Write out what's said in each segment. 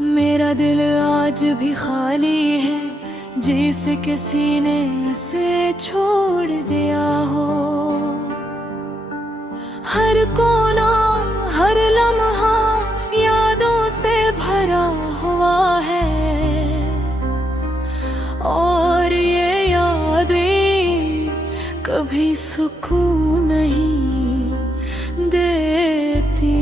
मेरा दिल आज भी खाली है, जिसे किसी ने उसे छोड़ दिया हो। हर कोना हर लम्हा यादों से भरा हुआ है, और ये यादें कभी सुकून नहीं देती।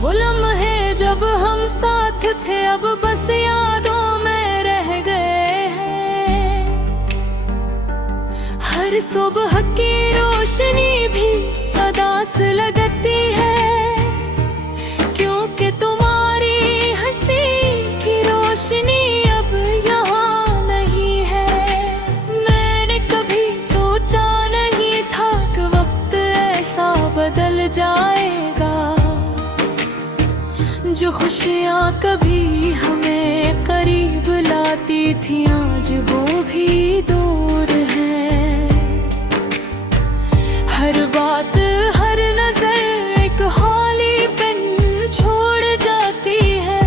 वो लम्हे जब हम साथ थे अब बस यादों में रह गए हैं। हर सुबह की रोशनी भी उदास लगती है, क्योंकि तुम्हारी हंसी की रोशनी अब यहाँ नहीं है। मैंने कभी सोचा नहीं था कि वक्त ऐसा बदल जाएगा। जो खुशियाँ कभी हमें करीब लाती थी आज वो भी दूर है। हर बात हर नजर एक हौली पेन छोड़ जाती है।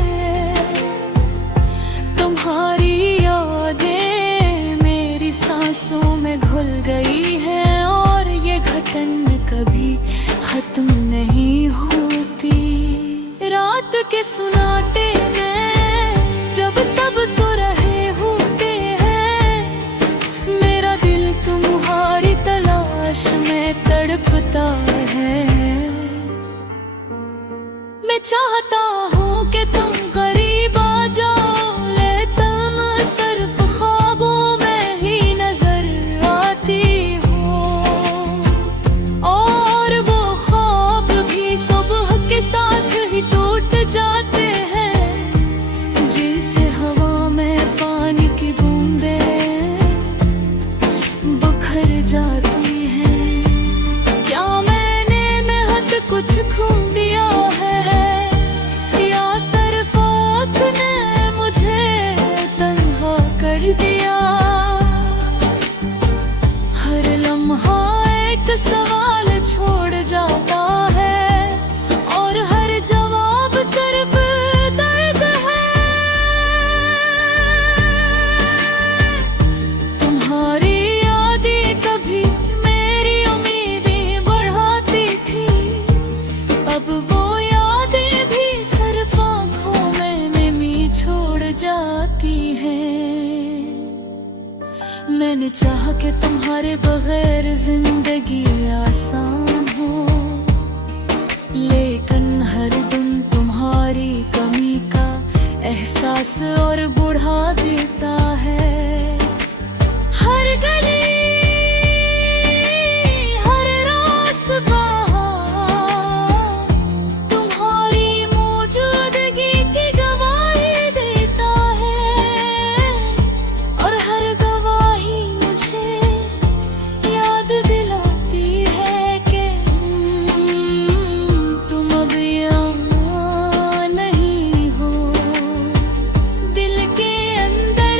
तुम्हारी यादें मेरी सांसों में घुल गई है, और ये घटन कभी खत्म नहीं होती। रात के सुनाटे में जब सब सो रहे होते हैं, मेरा दिल तुम्हारी तलाश में तड़पता है। मैं चाहता हूँ कि तुम करीब आ जाओ, लेकिन सिर्फ ख्वाबों में ही नजर आती हो। और वो ख्वाब भी सुबह के साथ ही टूट जाते हैं, जैसे हवा में पानी की बूंदें बिखर जाती हैं। क्या मैंने महत कुछ खो दिया है, या सिर्फ वक्त ने मुझे तन्हा कर दिया। हर लम्हा एक सवाल छोड़ जाता है, और हर जवाब सिर्फ दर्द है। तुम्हारी यादें कभी मेरी उम्मीदें बढ़ाती थी, अब वो यादें भी सिर्फ आँखों में नमी छोड़ जाती हैं। मैंने चाहा कि तुम्हारे बगैर जिंदगी आसान हो, लेकिन हर दिन तुम्हारी कमी का एहसास और बढ़ा देता है। हर गली हर रास्ता तुम्हारी मौजूदगी की गवाही देता है, और हर गवाही मुझे याद दिलाती है कि तुम अब यहाँ नहीं हो। दिल के अंदर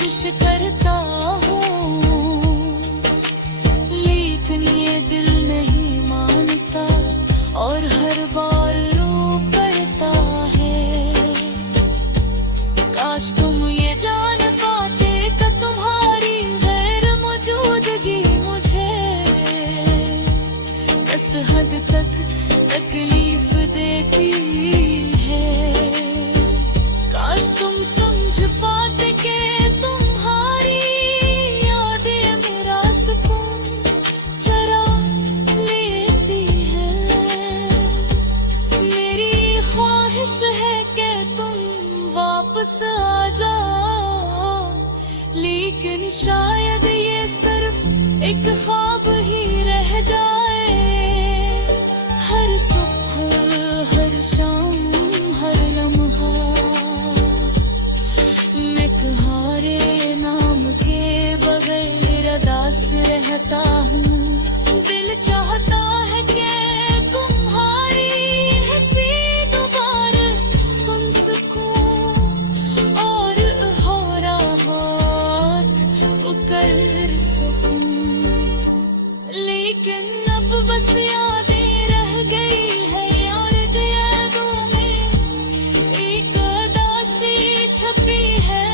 कोशिश करता हूँ, लेकिन ये दिल नहीं मानता और हर बार रो पड़ता है। काश तुम ये जान पाते कि तुम्हारी गैर मौजूदगी मुझे किस हद तक तकलीफ देती है। काश तुम समझ पाते कि तुम्हारी यादें मेरा सुकून चुरा लेती है। मेरी ख्वाहिश है कि तुम वापस आ जाओ, लेकिन शायद ये सिर्फ एक ख्वाब ही रह जाए। हर सुबह, हर शाम, हर लम्हा मैं तुम्हारे नाम के बगैर अदास रहता हूँ। दिल चाहता है कि तुम्हारी हंसी दोबारा सुन सकूं और हौरा हाथ पकड़ सकूं, लेकिन अब बस यादें रह गई है यार। यादों में एक उदासी छपी है,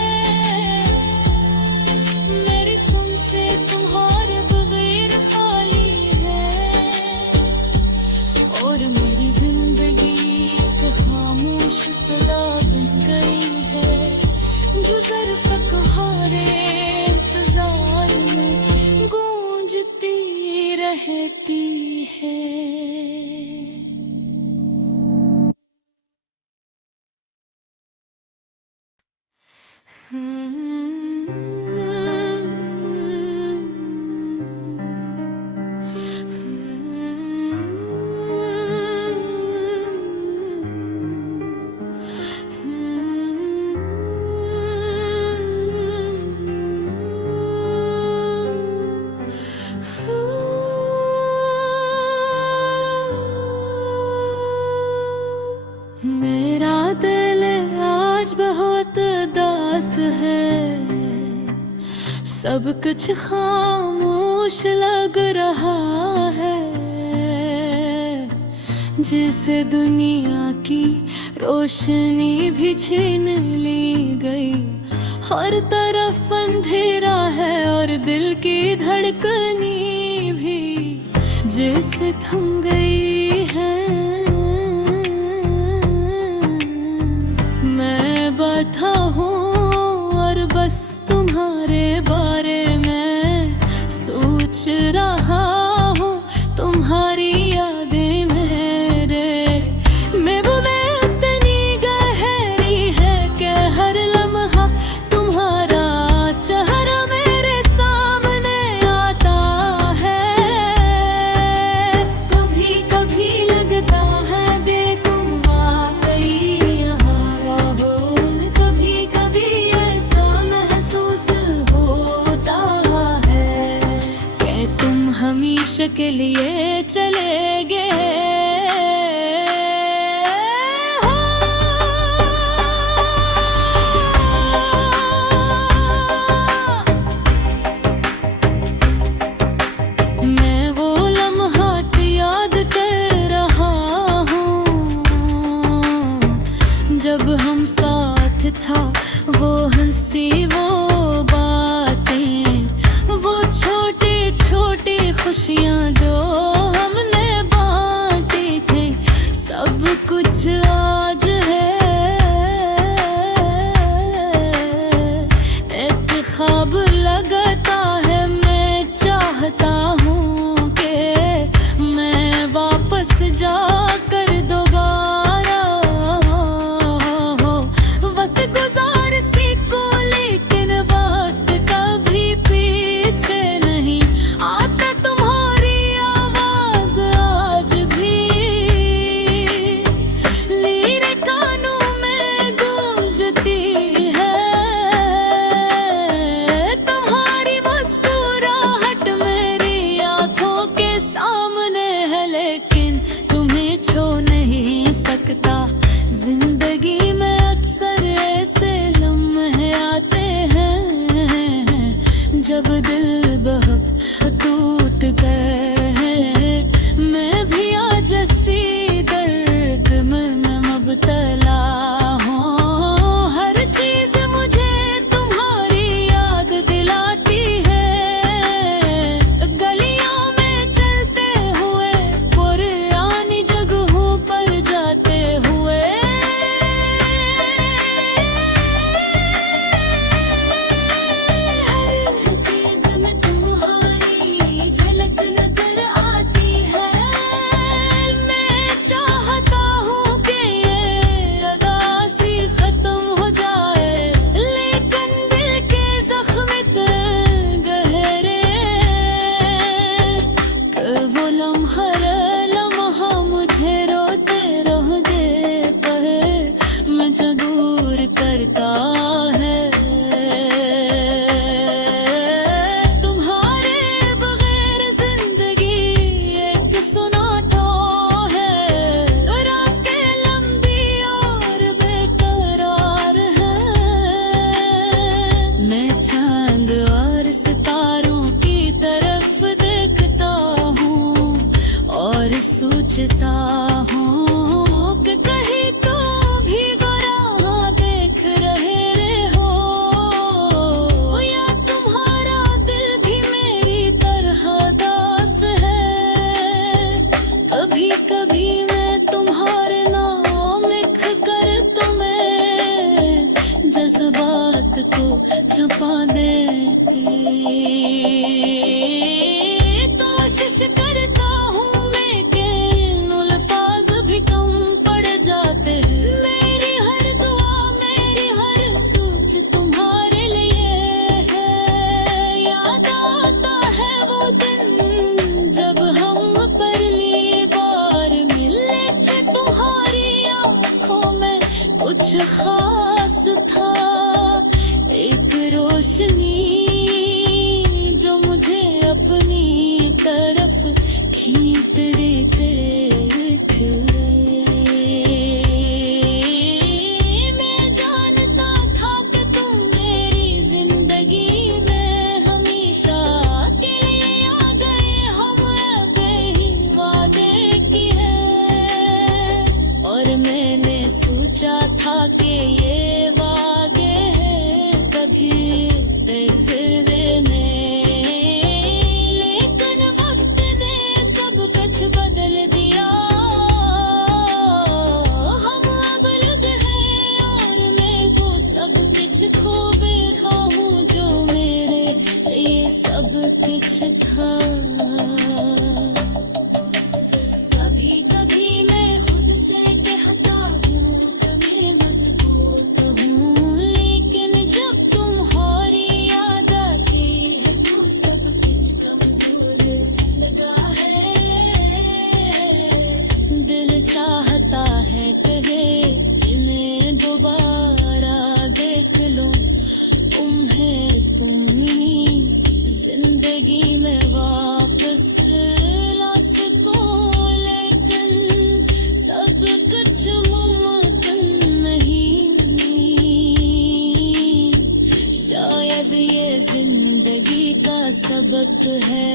मेरी सांसें से तुम्हारे बगैर खाली है, और मेरी जिंदगी एक खामोश सदा बन गई है, जो सिर्फ तुम्हारे इंतजार में गूंजती रहती है। मेरा दिल आज बहुत उदास है, सब कुछ खामोश लग रहा है, जैसे दुनिया की रोशनी भी छीन ली गई। हर तरफ अंधेरा है और दिल की धड़कनी भी जैसे थम गई है। मैं बैठा हूँ और बस तुम्हारे बारे में सोच रहा हूँ, तुम्हारी यादें मेरे में इतनी गहरी है कि हर लम्हा तुम्हारा चेहरा मेरे सामने आता है। कभी कभी लगता है दे तुम आ गई यहाँ हो, कभी कभी ऐसा महसूस होता है कि तुम हमेशा के लिए चले गए। मैं वो लम्हात याद कर रहा हूँ जब हम साथ था, वो हंसी वो बातें, वो छोटी छोटी खुशियाँ जो हमने बांटी। सोचता हूँ कि कहीं तो भी गोरा देख रहे हो, या तुम्हारा दिल भी मेरी तरह दास है। कभी कभी मैं तुम्हारे नाम लिख कर तुम्हें जज्बात को छुपा देती कोशिश करता हूँ, लेकिन अल्फाज भी कम पड़ जाते हैं। मेरी हर दुआ, मेरी हर सोच तुम्हारे लिए है। याद आता है वो दिन जब हम पहली बार मिले थे, तुम्हारी आंखों में कुछ खास था, एक रोशनी जो मुझे अपनी तरफ खींच देख मैं जानता था कि तुम मेरी जिंदगी में हमेशा के लिए आ गए। हम ही वादे किए और मैंने सोचा था कि ये वादे हैं कभी बदल दिया। हम अब अलग हैं और मैं वो सब कुछ खो बैठा हूँ जो मेरे लिए सब कुछ था। कभी कभी मैं खुद से कहता हूँ कि मैं मजबूत हूँ, लेकिन जब तुम्हारी याद आती है तो सब कुछ कमजोर लगा है। दिल चाहता है कहे इन्हें दोबारा देख लो, तुम्हें तुमनी जिंदगी में वापस ला सको, लेकिन सब कुछ मुमकिन नहीं। शायद ये जिंदगी का सबक है।